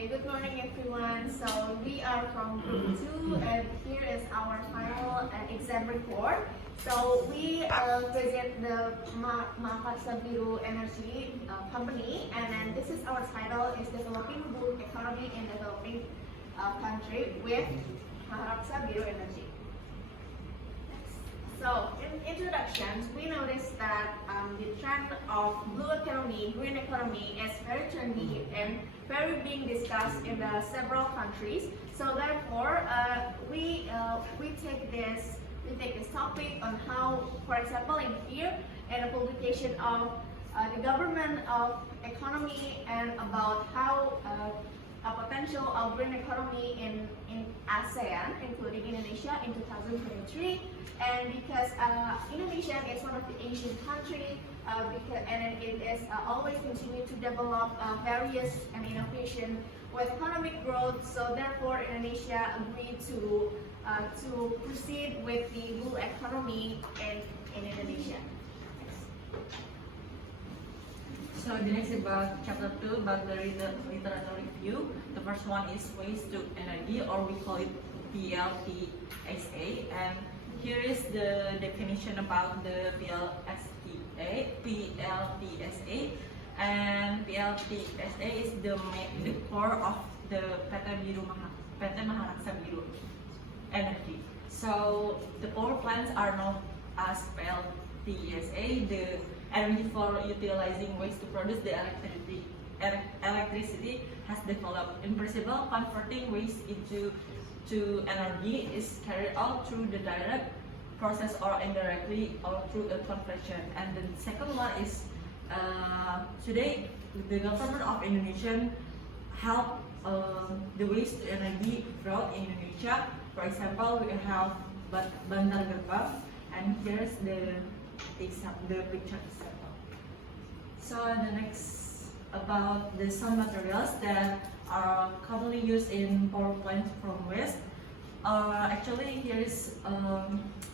Okay, good morning everyone. So we are from Group 2 and here is our final exam report. So we present the Mahakarsa Biru Energy company, and then this is our title is Developing Blue Economy in Developing Country with Mahakarsa Biru Energy. So, in introductions, we noticed that the trend of blue economy, green economy is very trendy and very being discussed in several countries. So therefore, we take this topic on how, for example, in here, in a publication of the government of economy and about how a potential of green economy in ASEAN, including Indonesia in 2023. And because Indonesia is one of the Asian countries, and it is always continue to develop various innovation with economic growth. So therefore, Indonesia agreed to proceed with the blue economy in Indonesia. So the next is about chapter 2 about the literature review. The first one is waste to energy, or we call it PLTSA. And here is the definition about the PLTSA. And PLTSA is the core of the PT Mahakarsa Biru Energy. So the power plants are known as PLTSA, the energy for utilizing waste to produce the electricity has developed. In principle, converting waste into energy is carried out through the direct process or indirectly or through a conversion. And the second one is today the government of Indonesia help the waste to energy growth in Indonesia. For example, we have Bantar Gebang, and here's the picture example. So the next about the some materials that are commonly used in power plants from waste. Actually, here is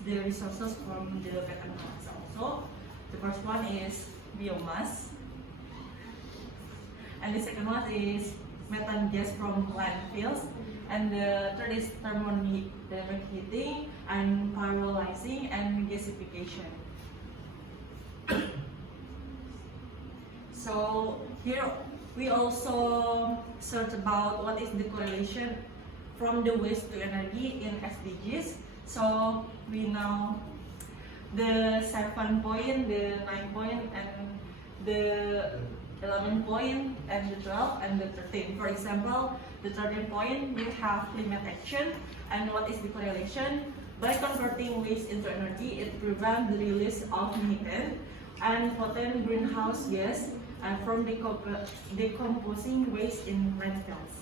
the resources from the PT Mahakarsa also. The first one is biomass, and the second one is methane gas from landfills, and the third is thermal heating and pyrolyzing and gasification. So here we also search about what is the correlation from the waste to energy in SDGs. So we know the 7 point, the 9 point, and the 11 point, and the 12, and the 13. For example, the 13 point, we have climate action, and what is the correlation? By converting waste into energy, it prevents the release of methane and potent greenhouse gas from decomposing waste in landfills.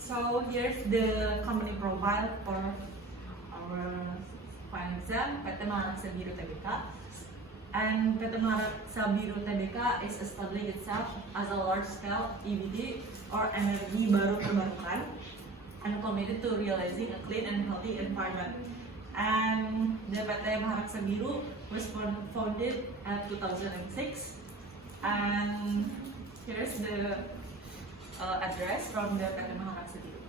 So here's the company profile for our final exam, PT Mahakarsa Biru Tbk. And PT Mahakarsa Biru Tbk is established itself as a large-scale EBD or energy baru terbarukan and committed to realizing a clean and healthy environment. And the PT Mahakarsa Biru was founded at 2006. And here's the address from the PT Mahakarsa Biru.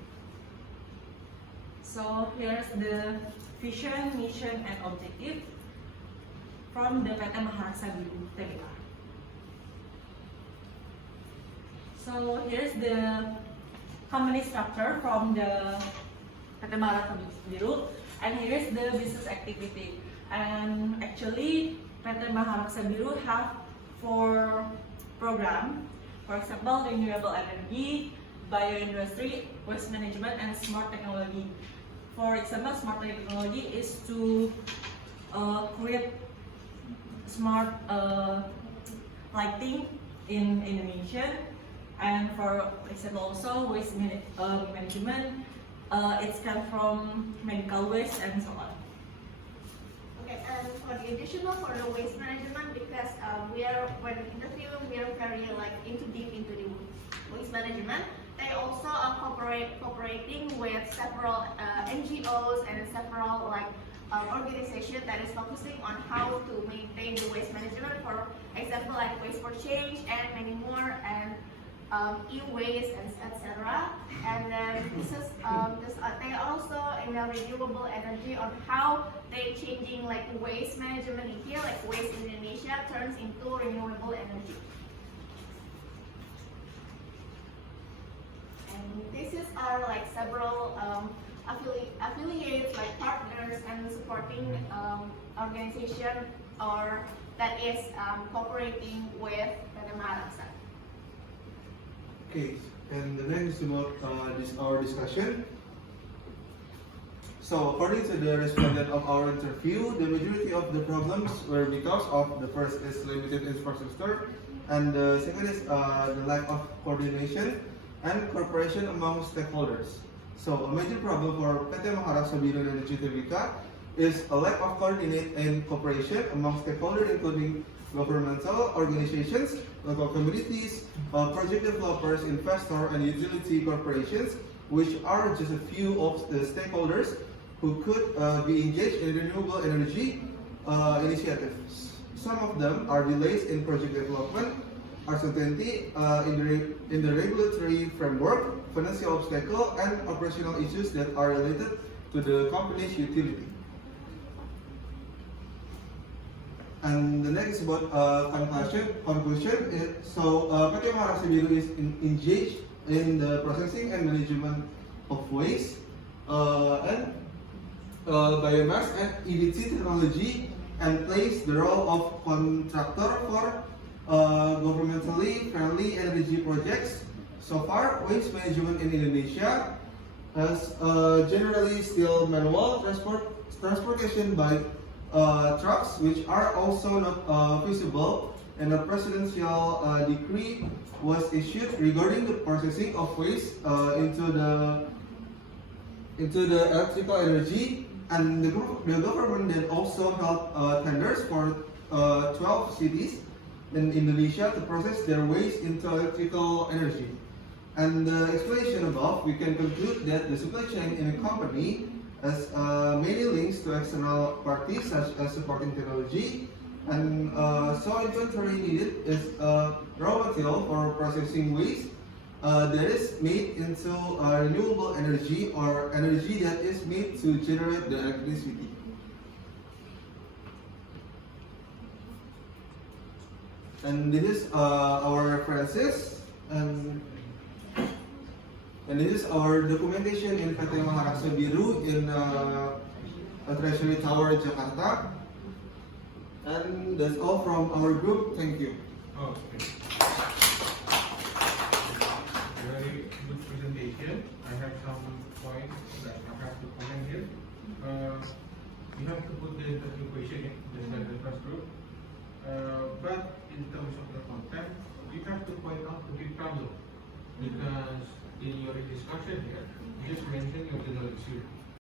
So here's the vision, mission, and objective from the PT Mahakarsa Biru Tbk. So here's the company structure from the PT Mahakarsa Biru, and here's the business activity. And actually, PT Mahakarsa Biru have 4 programs. For example, renewable energy, bioindustry, waste management, and smart technology. For example, smart technology is to create smart lighting in Indonesia. And for example, also waste management, it's come from medical waste and so on. Okay, and for the additional for the waste management, because when interviewing we are very deep into the waste management. they also are cooperating with several NGOs and several organizations that is focusing on how to maintain the waste management, for example like Waste for Change and many more, and e-waste and etc. And then they also in the renewable energy on how they changing like waste management in here, like Waste Indonesia turns into renewable energy. And this is our like several affiliates, like partners and supporting organization or that is cooperating with PT Maharaksa. Okay, and the next is about our discussion. So, according to the respondent of our interview, the majority of the problems were because of the first is limited infrastructure, and the second is the lack of coordination and cooperation among stakeholders. So, a major problem for PT Maharaksa Biro Energy Tbk is a lack of coordination and cooperation among stakeholders, including governmental organizations, local communities, project developers, investors, and utility corporations, which are just a few of the stakeholders who could be engaged in renewable energy initiatives. Some of them are delays in project development, uncertainty in the regulatory framework, financial obstacles, and operational issues that are related to the company's utility. And the next is about conclusion. So PT Maharaksa Biro is engaged in the processing and management of waste and biomass and EBT technology, and plays the role of contractor for governmentally friendly energy projects. So far, waste management in Indonesia has generally still manual transportation by trucks, which are also not feasible, and a presidential decree was issued regarding the processing of waste into the electrical energy, and the government then also held tenders for 12 cities in Indonesia to process their waste into electrical energy. And the explanation above, we can conclude that the supply chain in a company has many links to external parties such as supporting technology, and so inventory needed is raw material for processing waste that is made into renewable energy or energy that is made to generate the electricity. And this is our references, and this is our documentation in PT Maharaksa Biro in Treasury Tower, Jakarta. And that's all from our group. Thank you. Okay. Very good presentation. I have some points that I have to comment here. You have to put the interview question in the first group. But in terms of the content, you have to point out the big problem, because in your discussion here, you just mentioned your general issue.